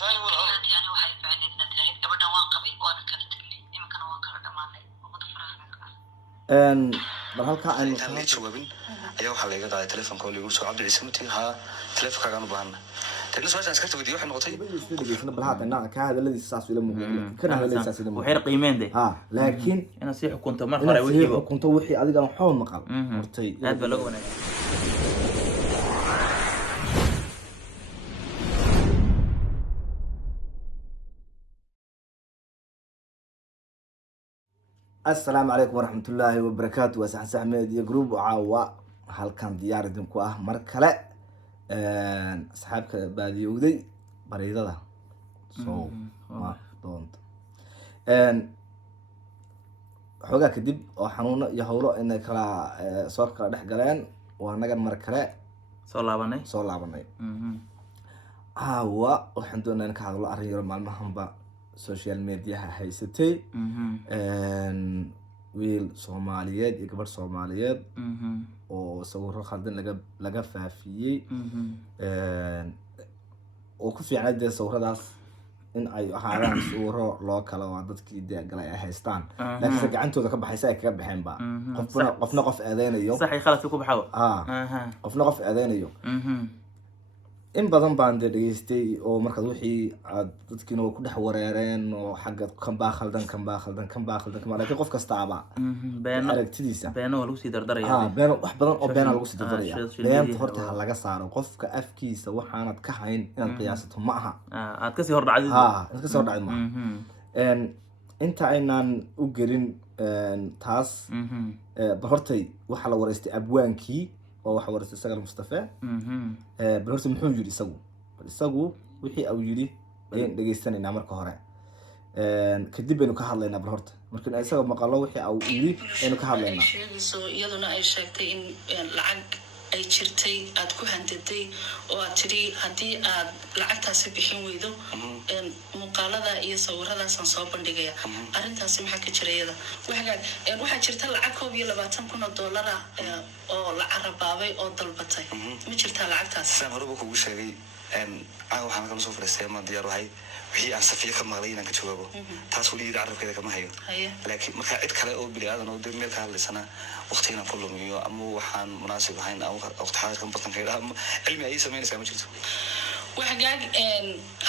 ثاني والعرض يعني waxay faa'iideeyeen tiraahid gabadha waan qabay waana kala tagay imankana waan kala dhamaanay wada faraha bal halka aynu ka jawaabin ayaa waxa laga qaaday telefoonka oo lagu soo cabdi ismati ha telefoonka aan u baahna tan soo aan iska tagay waxa noqotay bal haatan naa ka hadaladiisa saas ila muuqdo kana hadaladiisa saas ila muuqdo waxay qiimeeyeen ha laakiin ina si xukunta mar hore wixii xukunta wixii adiga waxoo maqal hortay aad baa loo wanaagsan السلام عليكم ورحمة الله وبركاته وسحن سحمد يا جروب وعاوا هالكان ديار دمكوا مركلة أصحابك بعد يودي بريدة ده so ما don't حوجا كدب وحنون يهولو إن كلا صار كلا دحجلان وهنجا مركلة صار لعبناي عاوا وحندونا إنك هذا الله أريد مع المهمة social media haysatay wiil Soomaaliyeed iyo gabar Soomaaliyeed oo sawirro khaldan laga faafiyay oo ku fiicnaa sawiradaas in ay ahaadaan sawirro loo kala waa dadkii galay ay haystaan laakiin gacantooda ka baxaysa ay kaga baxeen ba qofna qof aadeynayo sax ay khalad ku baxaw qofna qof aadeynayo in badan baan dhageystay oo markaad wixii aad dadkiina ku dhex wareereen oo xagga kan baa khaldan laakiin qof kastaaba been aragtidiisa been oo lagu sii dardaraya been wax badan oo been lagu sii dardaraya beenta horta laga saaro qofka afkiisa waxaanad ka hayn inaad qiyaasato ma aha aad ka sii hor dhacday aad ka sii hor dhacday ma inta aynaan u gelin taas hortay waxa la wareystay abwaankii oo waxa waraysan Sagal Mustafa bal horta muxuu yiri isagu wixii uu yiri ayaan dhageysanayna marka hore kadib baynu ka hadlaynaa bal horta marka isaga maqalo wixii uu yiri aynu ka hadlaynaa iyaduna ay sheegtay in lacag ay jirtay aad ku handatay oo aad tiri hadii aad lacagtaasi bixin weydo muuqaalada iyo sawiradaas aan soo bandhigaya arintaasi maxaa ka jirayada waxa jirta lacag $20,000 oo la carabaabay oo dalbatay ma jirta lacagtaas saan hore ugu sheegay waxaan kala soo fariistay ma diyaar wahay wixii aan safiyo ka maqlay inaan ka jawaabo taas wali carabkeeda kama hayo laakiin marka cid kale oo bilaadan oo meel ka hadlaysana waqtigan ku lumiyo ama waxaan munaasib ahayn ama waqti xaadirkan badan ka ama cilmi ay sameynaysaa ma jirto waxgaag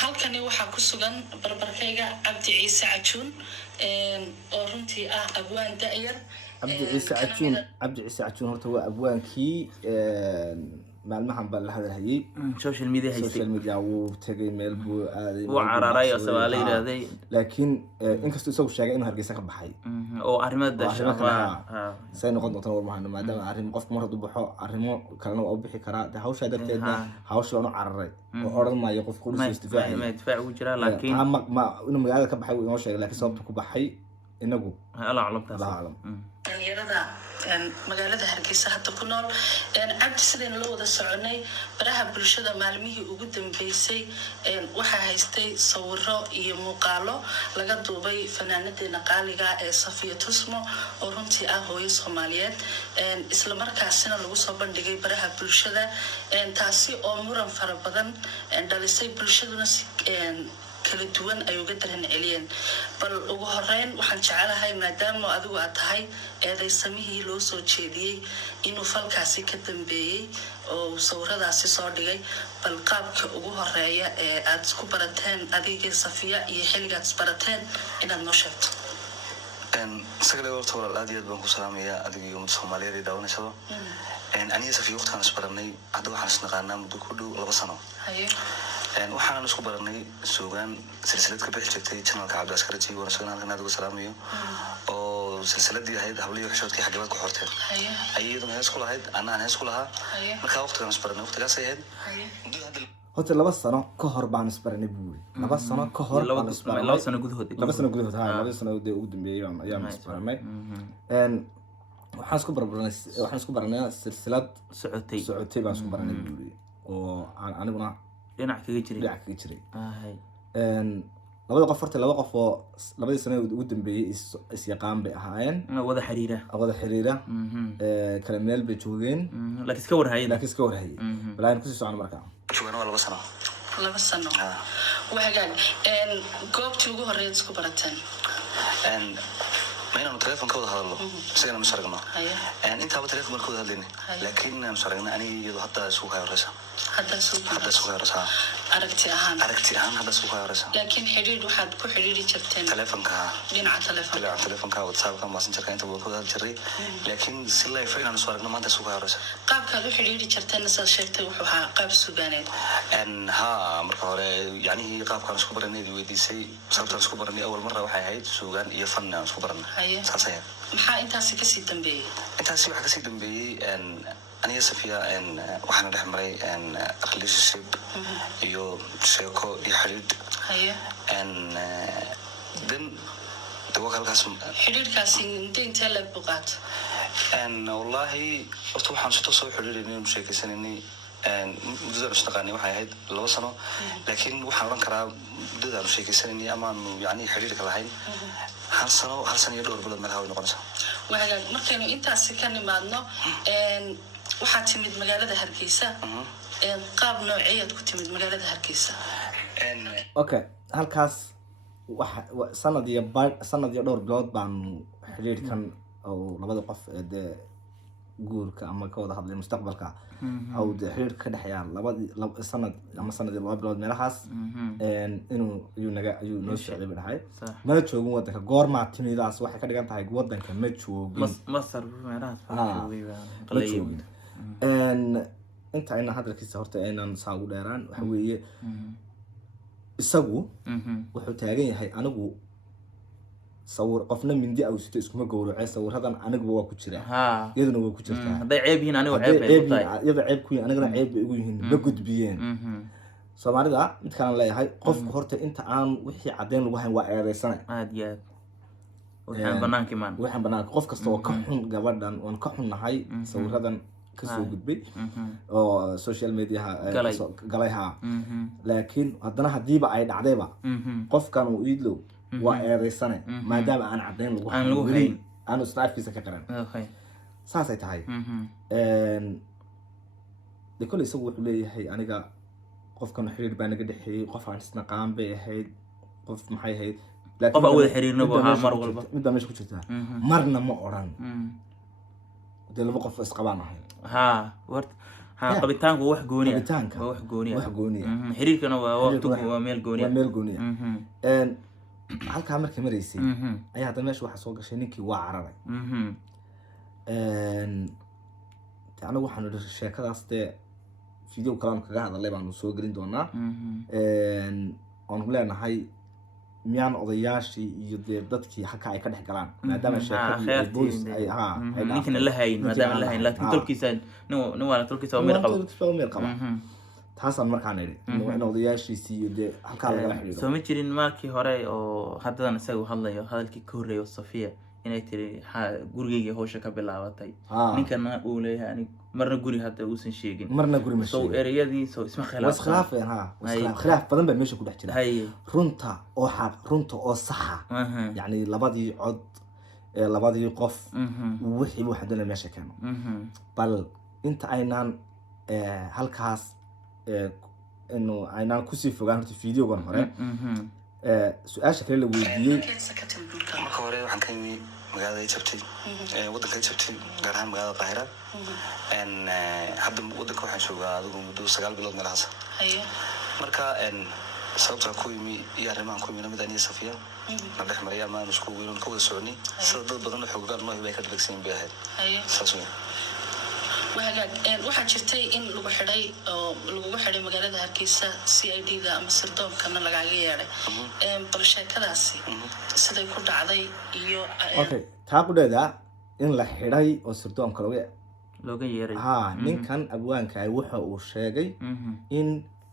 halkani waxa ku sugan barbarkayga Cabdi Ciise Cajuun oo runtii ah abwaan da'yar Cabdi Ciise Cajuun horta waa abwaankii maalmahan baa la hadalhayay social media wuu tagay meel buu aaday wuu cararay oo sawaal yiraahday laakiin inkastoo isagu sheegay inuu Hargeysa ka baxay oo arrimada say noqon doonto warmahan maadaama arrin qofku mar hadduu baxo arrimo kalena waa u bixi karaa hawsha darteedna hawsha waa u cararay oo oran maayo qofku uu istifaaci ma difaac ugu jira laakiin ma inuu magaalada ka baxay uu inoo sheegay laakiin sababta ku baxay inagu Allah aclam dhalinyarada magaalada Hargeysa hadda ku nool Cabdi sideen loo wada soconay baraha bulshada maalmihii ugu dambeysay waxa haystay sawirro iyo muuqaalo laga duubay fanaanadeena qaaliga ee Safiya Tusmo oo runtii ah hooyo Soomaaliyeed isla markaasina lagu soo bandhigay baraha bulshada taasi oo muran fara badan dhalisay bulshaduna kala duwan ay uga daran celiyeen bal ugu horeyn waxaan jecelahay maadaama adigu aad tahay eedaysamihii loo soo jeediyay inuu falkaasi ka dambeeyay oo sawiradaasi soo dhigay bal qaabka ugu horeeya ee aad isku barateen adiga Safiya iyo xilligaad isbarateen inaad noo sheegto Sagal horta walaal aad baan ku salaamayaa adiga iyo Soomaaliyeed ee daawanayso aniga Safiya waqtigan isbaranay hadda waxaan isnaqaanaa muddo ku dhow 2 sano waxaan isku baranay suugaan silsilad ka bixi jirtay channelka Cabdi Askari TV oo suugaan halkan aad ugu salaamayo oo silsiladii ahayd habliyo xishoodkii xaggabad ku xortay ayaduna hees ku lahayd anaa hees ku lahaa marka waqtigan isbaranay waqtigaas ay ahayd horta 2 sano ka hor baan isbaranay buuri 2 sano ka hor 2 sano gudahood 2 sano gudahood 2 sano ugu dambeeyay ayaan isbaranay waxaan isku baranay silsilad socotay baan isku baranay buuri oo aniguna dhinac kaga jiray labada qof horta laba qof oo labadii sano ugu dambeeyay is yaqaan bay ahaayeen wada xiriira kala meel bay joogeen laakiin iska warhayay balaan ku sii socon markaa joogana waa 2 sano وهجان قابتي وجوه الرئيس كبرتين ما أنا متلفون كود هذا الله سجنا مسرقنا أنت أبغى تلفون كود هذا لكن مسرقنا أنا يدو حتى سوق هيرسا حتى سوق هيرسا أركتي أهان هذا سوق هيرسا لكن حرير واحد كل حريري شرتين تلفون كا لين على تلفون كا واتساب كا ماسنجر كا أنت بقول كود هذا جري لكن سلا فعلا مسرقنا ما أنت سوق هيرسا قاب كذا حريري شرتين نص شرتين وحها قاب السوداني أن ها مركورة يعني قاب كان سكوبرني ودي سي صرت سكوبرني أول مرة وحي هيد سوقان يفن سكوبرني ساسيا maxaa intaasi ka sii dambeeyay intaasi waxa ka sii dambeeyay aniga Safiya waxaan dhex maray relationship iyo sheeko iyo xiriir then halkaas xiriirkaasi inta la buqaat wallahi waxaan soo xiriirinay sheekaysanay muddo shaqaani waxay ahayd 2 sano laakiin waxaan oran karaa muddada sheekaysanay ama yani xiriirka lahayn hal sano iyo dhowr bilood meel hawo noqonaysa waxa markaynu intaasi ka nimaadno waxaa timid magaalada Hargeysa qaab nooceed ku timid magaalada Hargeysa okay halkaas waxa sanad iyo dhowr bilood baan xiriirkan oo labada qof ee guurka ama ka wada hadlay mustaqbalka أو حرير كده حيان لبا سنة أما سنة لبا بلاد ملخص إنه يونجا يونس على بالحي ما تشوفون وقتك قار مع تيمي داس واحد كده كان تايق وقتك ما تشوفون مصر ما تشوفون أنت عنا هذا الكيس هرت عنا نساو داران وحوي السجو وحتاجين هاي أنا جو صور قفنا من دي أو ست اسمه جورو عايز صور هذا أنا جوا كتير يدنا جوا كتير ده عيب هنا أنا وعيب يبقى عيب كوي أنا قلنا عيب يقول هنا بجد بيين سمعنا ده متكلم لا هاي قف هرت أنت عن وحي عدين لوحين واقع سنة عاديات وحن بنان كمان وحن بنان قف كستو كحن جبردن ونكحن هاي صور هذا كسو جدبي أو سوشيال ميديا قليها لكن هذنا هديبة عيد عديبة قف كانوا يدلو وإيريسانة ما دام أنا عدين لوحين أنا استعرف في سكران أوكي ساسة هاي لكل يسوي لي هي أنا جا قف كان حرير بين قد حي قف عن سنة قام به هي قف محي هي لكن قف أول حرير نبوها مر والله مدة مش كشتها مرنا ما أوران ده اللي بقف إسقابنا هاي ها ورد ها قبيتان هو وح جونية حرير كانوا وقتك وميل جونية halka markii mareysay ayaa hadda meesha waxa soo gashay ninkii waa cararay anagu waxaan sheekadaas video kalaan kaga hadalay baan soo gelin doonaa aan leenahay miyaan odayaashii iyo dadkii halka ay ka dhex galaan maadaama sheekadii boos ay ninkina la hayn maadaama la hayn laakiin tolkiisa nin wala tolkiisa oo meel qaba taasaan markaan idhi in odayaashiisii iyo halkaa lagala xidhiidho soo ma jirin markii hore oo haddadan isagu hadlayo hadalkii ka horreeyo Safiya inay tiri gurigeyga hawsha ka bilaabatay ninkana uu leeyahay ani marna guri hadda uusan sheegin marna guri ma sheegin soo ereyadii soo isma khilaaf badan baa meesha ku dhex jira runta oo saxa yani labadii cod labadii qof wixii uu hadana meesha keeno bal inta aynaan halkaas إنه أنا كوسي فوقان في فيديو قرن هراء سؤال شكله لو يجي مكورة وحن كمي مقالة يشبتي ودك يشبتي قرهم مقالة القاهرة إن حد ودك وحن شو قاعد ودو سجال بلاد ملحظة مركا إن صوت كويمي يارمان كويمي نمدانية صفية نبدأ مريا ما نسكو وينون كود السعودي صدق بدنا حقوق الله يبيك الفكسين بيها ساسوي waxaa jirtay in lagu xidhay magaalada Hargeysa CID-da ama sirdoonka lagaga yeeray bal sheekadaasi siday ku dhacday iyo okay taa ku dheeda in la xidhay oo sirdoonka looga yeeray ninkan abwaanka ay waxa uu sheegay in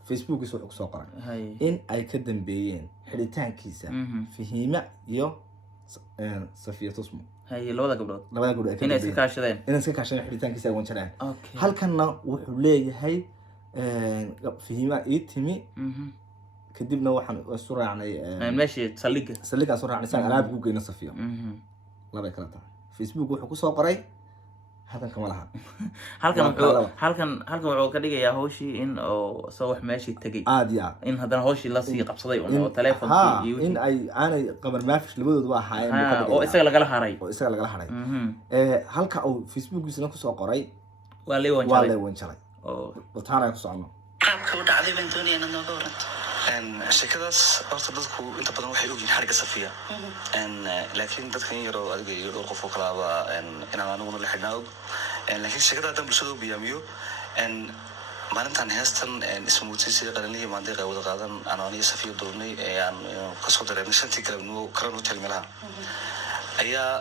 Facebook isoo ku soo qoray in ay ka dambeeyeen xidhitaankiisa Fahiima iyo Safiya Tusmo هاي لولا قبل إن إسكاشدين حديثان كيسا وانشرين هل كنا وحولي هاي فيهما إيتمي كدبنا وحن السورة يعني ماشي سلقة سورة يعني سان ألعاب جوجل نصفيها لا بكرتها فيسبوك وحكو سوقري hadan kama laha halkan wuxuu ka dhigayaa hawshii in oo soo wax meeshii tagay aad iyo aad in haddana hawshii la sii qabsaday oo telefonkii iyo in ay aanay qaban maafish labadoodu waa ahaayeen oo isaga lagala haray halka uu facebookiisana kusoo qoray waa leewan jaray taana ay ku socono qaabka u dhacday baan doonaya inaad nooga waranto sheekadaas horta dadku inta badan waxay ogyihiin xariga safiya laakiin dadkan yaroo adiga iyo dhowr qof oo kalaaba inaan aniguna la xidhnaa og laakiin sheekada haddaan bulshada u biyaamiyo maalintan heestan ismuutiisi qalinihii maandeeq ay wada qaadan aan aniga safiya duubnay ee aan kasoo dareernay 5 galabnimo karan hotel meelaha ayaa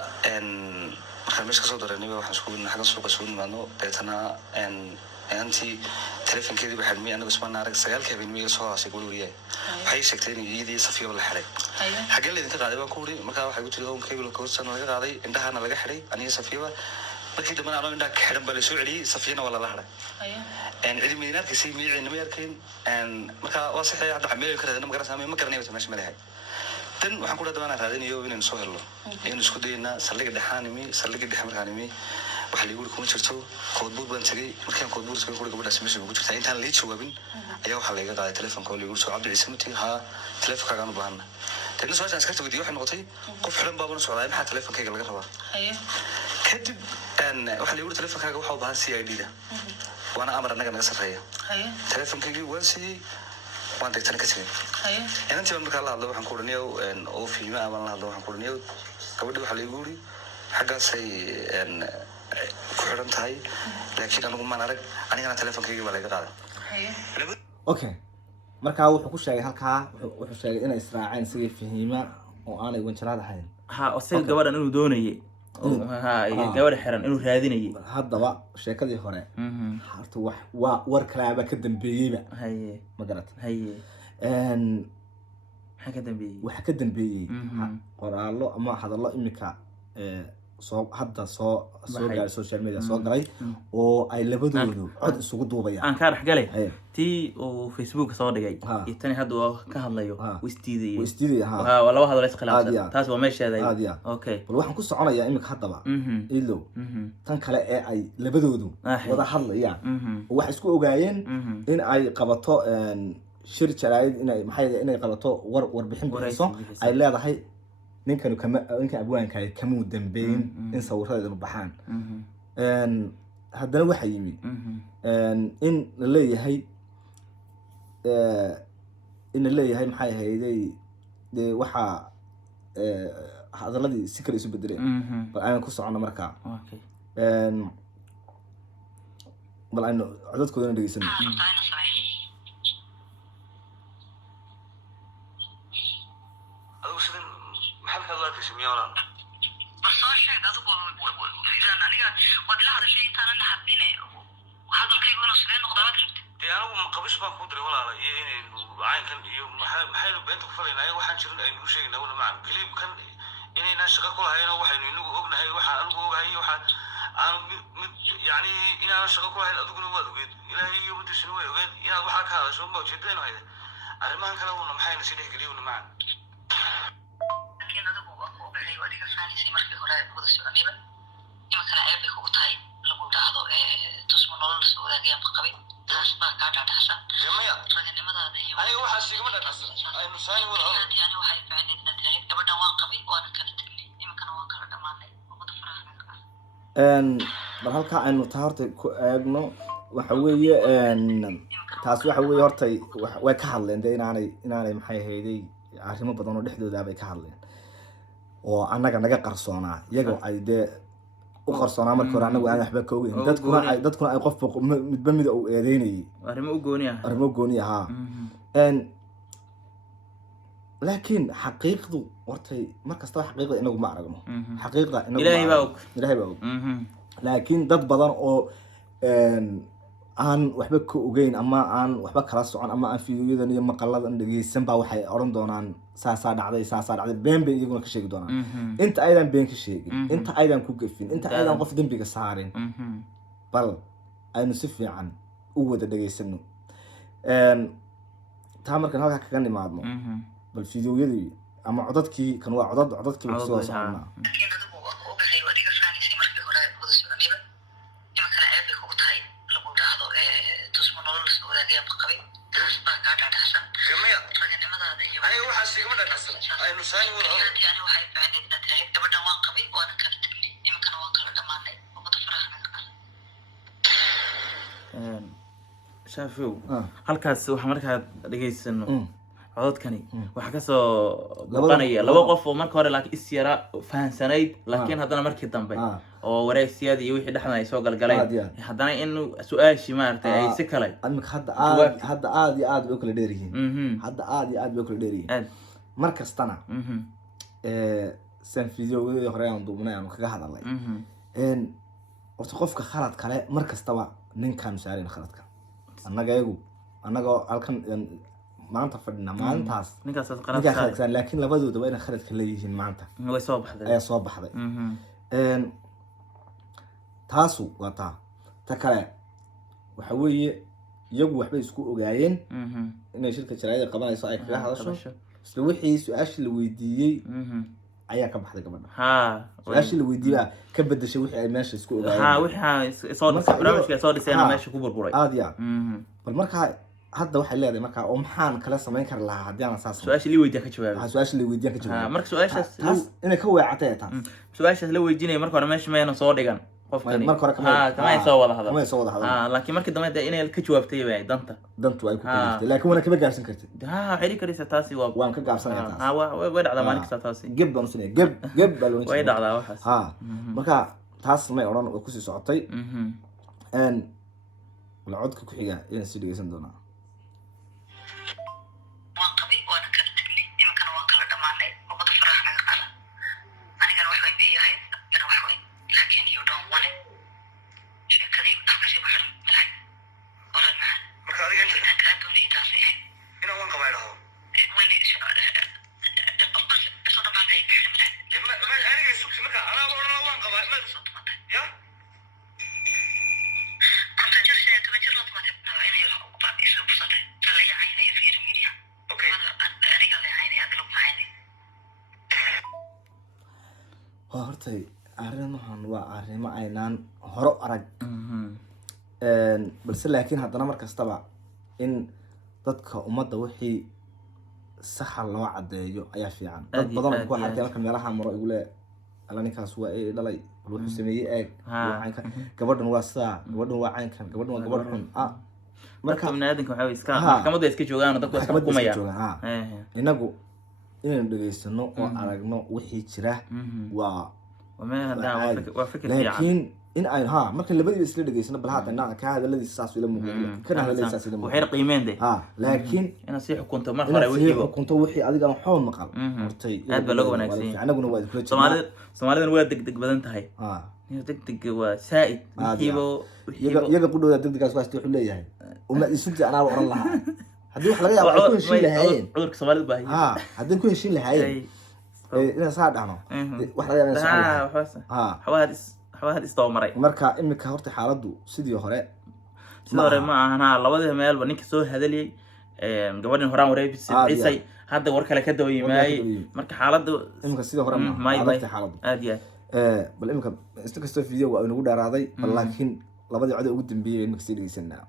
markaan meesha kasoo dareernay waxaan isku weynaa xaggan suuqa isugu nimaadno deetana antii telefonkeedii waxaa dhimay anagu ismaan arag 9 habeenimo soo haasay guri wariyahay waxay sheegtay in iyadii safiya la xiray xagee leedinka qaaday baan ku wuri markaa waxay ku tiri home cable course laga qaaday indhahana laga xiray aniga safiya markii dambe aan indhaha ka xiran baa la soo celiyay safiyana waa la xiray cidi miinaarkiisii miiciina ma yarkayn markaa waa saxay hadda meel ka raadina ma garanayo meesha malahay dan waxaan ku dhaadabaan raadinayo inaan soo helno in isku dayna saldhiga dhaxaanimi saldhiga dhaxmarkaanimi waxa la yiri kuma jirto koodbuur baan tagay markaan koodbuur tagay guriga gabadhaas meesha ugu jirta intaan la jawaabin ayaa waxa laga qaaday telefonka oo la yiri soo Cabdi Ciise mutii ha telefonkaaga aan u baahana tan soo aan iska tagay waxa noqotay qof xiran baaban socday maxaa telefonkayga laga rabaa kadib waxa la yiri telefonkaaga waxa u baahan CID-da وانا امر انك نسفيه تليفون كيجي وانسي وانت تنكسي انت marka la hadlo waxaan ku oranayo oo fiima ama la hadlo waxaan ku oranayo gabadhu waxa la igu yiri xagaasay ku xiran tahay laakiin anigu ma arag anigana telefonkayga waa laga qaaday okay marka wuxuu ku sheegay halka wuxuu sheegay inay israaceen sidii fiima oo aanay wanjalaad ahayn oo say gabadhan inuu doonayay gabadha xiran inuu raadinayay haddaba sheekadii hore horta waa war kalaaba ka dambeeyeyba ma garata waxa ka dambeeyey qoraallo ama hadallo imika hadda soo gaaray social media soo galay oo ay labadoodu cod isugu duubayaan aan ka dhaxgalay tii oo Facebook soo dhigay iyo tani hadda oo ka hadlayo wistiidii waa laba hadal iskhilaafsan taas waa meesheeday okay bal waxaan ku soconayaa imika haddaba ilo tan kale ee ay labadoodu wada hadlayaan waxa isku ogaayeen in ay qabato shir jaraa'id inay qabato warbixin bixiso ay leedahay ninkan abwaanka kamuu dambeyn in sawiradeedu baxaan haddana waxa yimi in la leeyahay maxay ahayday dee waxa hadaladii si kale isu bedeleen bal ayaan ku socono markaa bal aynu codadkoodana dhegeysano قبش ما قدر ولا يعني عين كان يوم محل بنت كفلنا أي واحد شغل أي شيء نقول معه كليب كان إني ناس شغل كلها هنا واحد إنه أجنا هاي واحد أنا هاي واحد أنا يعني إن أنا شغل كلها هنا أدقون ما أدقون إلى يوم تسنو يوجد إن أنا واحد هذا شو ما وجدنا هذا أنا ما كان ولا محل نسيله كليب ولا معه لكن هذا هو أقوى بحي وأديك فاني سمر في هراء هذا السؤال نبى إما كان عيب بيكون تاي لو هذا تسمع نقول السؤال ده جام قبي تسمع كذا تحسن جميع فنمدا ده أي واحد سيجمع ده تحسن أي مسائل ولا يعني واحد فعلي نتلاقي قبل دوام قبي وأنا كنت إما كان واقع دماني وقد فرح bal halka aynu taarta ku eegno waxa weeye taas waxa weeye horta way ka hadleen inaanay maxay ahaydey arrimo badan oo dhexdooda bay ka hadleen oo annaga naga qarsoonaa iyaga ay dee u qarsoonaa markii hore anagu aan waxba ka ogeyn dadkuna ay qof midba mid uu eedeynayay arrimo u gooni ah laakiin xaqiiqdu hortay markasta xaqiiqda inagu ma aragno xaqiiqda inagu ilaahay baa og laakiin dad badan oo aan waxba ka ogeyn ama aan waxba kala socon ama aan fiidiyodan iyo maqaladan dhageysan baa waxay oran doonaan saasaa dhacday been bay iyaguna ka sheegi doonaan inta aydan been ka sheegin inta aydan ku gafin inta aydan qof dambiga saarin bal aynu si fiican u wada dhageysano taa markaan halkaa kaga nimaadno bal fiidiyoyadii ama codadkii kan waa codadkii soo soconaa aniga waxaas igama dhaqasan aynu saani wada yani waxay ficneed inaad tiraahid gabadhan waan qabay waana kala tagnay iminkana waan kala dhamaanay umada faraha naga qaada shaafiw halkaas waxa markaad dhageysano codadkani waxa ka soo muuqanaya laba qof oo marka hore laakiin is yara fahansanayd laakiin haddana markii dambe oo wareysiyada iyo wixii dhexda ay soo galgaleen haddana in su'aashi maartay ay si kale amika hadda aad iyo aad bay kala dheer yihiin hadda aad iyo aad bay kala dheer yihiin mar kastana san fiidiyowadii hore aan duubnay aan kaga hadalnay horta qofka khalad kale mar kastaba ninkaan saareen khaladka annaga halkan maanta fadhina maalintaas ninkaas khaladka laakiin labadooda waa inay khaladka leeyihiin maanta way soo baxday ayaa soo baxday taasu waa ta kale waxa weeye iyagu waxbay isku ogaayeen inay shirka jaraayada qabanayso ay kaga hadasho isla wixii su-aashii la weydiiyey ayaa ka baxday gabadha su-aashii la weydiiyey ka bedeshay wixii ay meesha isku ogaayeen barnaamijka soo dhisayna meesha ku burburay aad iyo aad bal markaa hadda waxay leedahay markaa oo maxaan kala samayn kari lahaa haddii aan saas su-aashii la weydiiya ka jawaabay su-aashii la weydiiya ka jawaabay marka su-aashaas taas inay ka weecatay taas su-aashaas la weydiinaya marka hore meesha mayna soo dhigan qofkani marka hore kama soo wada hadal hadal laakiin markii dambe inay ka jawaabtay bay dantu ay ku kaliftay laakiin wana kama gaarsan kartid waxay karaysaa taasi waan ka gaabsanayaa taas way dhacdaa maalin kasta taasi geb baan usinaya geb baa loo way dhacdaa waxaas marka taas may odhan oo kusii socotay la codka ku xiga ayaan sii dhegeysan doonaa hortay arrimahan waa arrimo aynaan hore arag balse laakiin haddana mar kastaba in dadka ummadda wixii saxa loo cadeeyo ayaa fiican dad badan oo ku xartay marka meelaha maro igu le alla ninkaas waa ay dhalay wuxuu sameeyay eeg gabadhan waa sidaa gabadhan waa caynkan gabadhan waa gabadh xun marka baniaadanka waxaa iska maxkamadda iska joogaan dadku iska xukumaya inagu inaynu dhegeysano oo aragno wixii jira waa laakiin in aynu marka labadiiba isla dhegeysano bal haatan ka hadaladiisa saas ila muuqdo kana hadaladiisa saas ila muuqdo waxay qiimeen de laakiin ina si xukunto mar hore wixii adiga xoog maqal hortay aad baa looga wanaagsan anaguna waa kula jirnaa Soomaalidan waa degdeg badan tahay degdeg waa saa'id iyaga qudhooda degdegaas waa wuxuu leeyahay uma isunti anaa oran lahaa haddii wax laga yaabo ku heshiin lahaayeen cudurka Soomaalida baa haddii ku heshiin lahaayeen inaan saa dhahno wax laga yaabo xawaad istoo maray marka imika horta xaaladdu sidii hore ma ahana labadii meelba ninka soo hadaliyay gabadhan horaan wareebisay hadda war kale ka daba yimaayay marka xaaladdu imika sidii hore ma xaaladdu aad iyo bal imika isla kastoo video waa inagu dheeraaday bal laakiin labadii cod ugu dambeeyay imika sii dhegeysanaa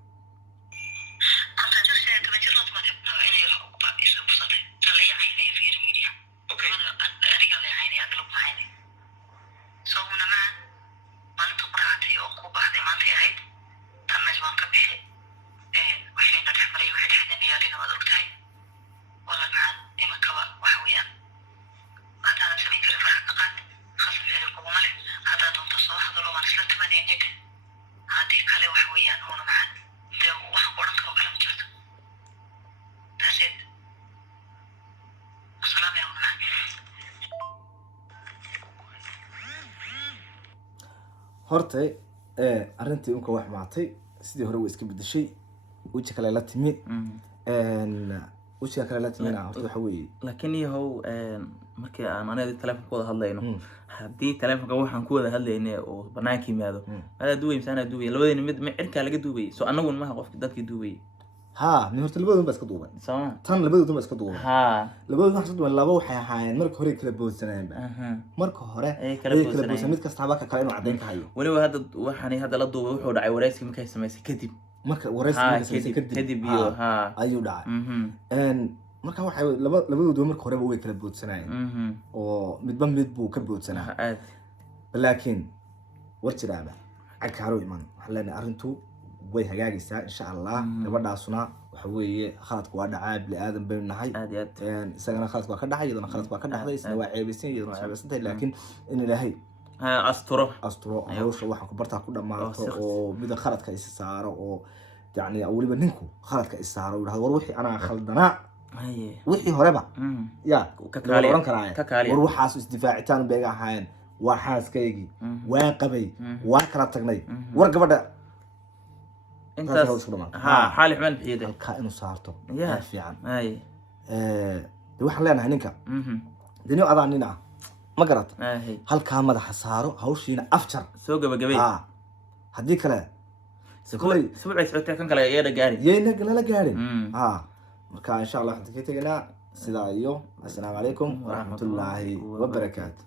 horta arrintii unka wax maatay sidii hore way iska bedeshay weji kale la timi wejiga kale la timina horta waxa weeye laakiin yahow markii aan anaga telefonka wada hadlayno haddii telefonka waxaan ku wada hadlaynay oo banaanka yimaado adaa duubay mise anaa duubay labadeena mid cirkaa laga duubayay soo annagun maaha qofki dadkii duubayay min horta labadoodun baa iska duubay tan labadoodun baa iska duubay labadoodun waxaa duubay laba waxay ahaayeen marka hore kala boodsanayeenba marka hore ay kala boodsan mid kastaba ka kale inuu caddayn ka hayo weliba hadda waxaan hadda la duubay wuxuu dhacay wareysi markay samaysay kadib marka wareysi kadib iyo ayuu dhacay marka waxa labadoodu marka horeba way kala boodsanayeen oo midba mid buu ka boodsanaa laakiin war jiraaba cagkaaro iman waxa leenahay arrintu way hagaagaysaa insha Allah gabadhaasuna waxa weeye khaladku waa dhacaa bili aadan bay nahay isagana khaladku waa ka dhacay iyadana khaladku waa ka dhacday isna waa ceebaysan iyadana waa ceebaysan laakiin in ilaahay asturo hawsha waxa ku bartaa ku dhamaato oo mid khaladka is saaro oo يعني waliba ninku khaladka is saaro yiraahdo war wixii ana khaldanaa wixii horeba ya ka kaaliya war waxaas isdifaacitaan bay ahaayeen waa xaaskaygi waa qabay waa kala tagnay war gabadha intaas xaali xumaan bixiyay ka inuu saarto fiican waxaan leenahay ninka dini adaanina ma garat halka madaxa saaro hawshiina afjar soo gabagabay hadii kale سبعي سبعتها كان كلا يا رجالي يا لا جاري مركا إن شاء الله حتى كي تجينا سيدا السلام عليكم ورحمة الله وبركاته.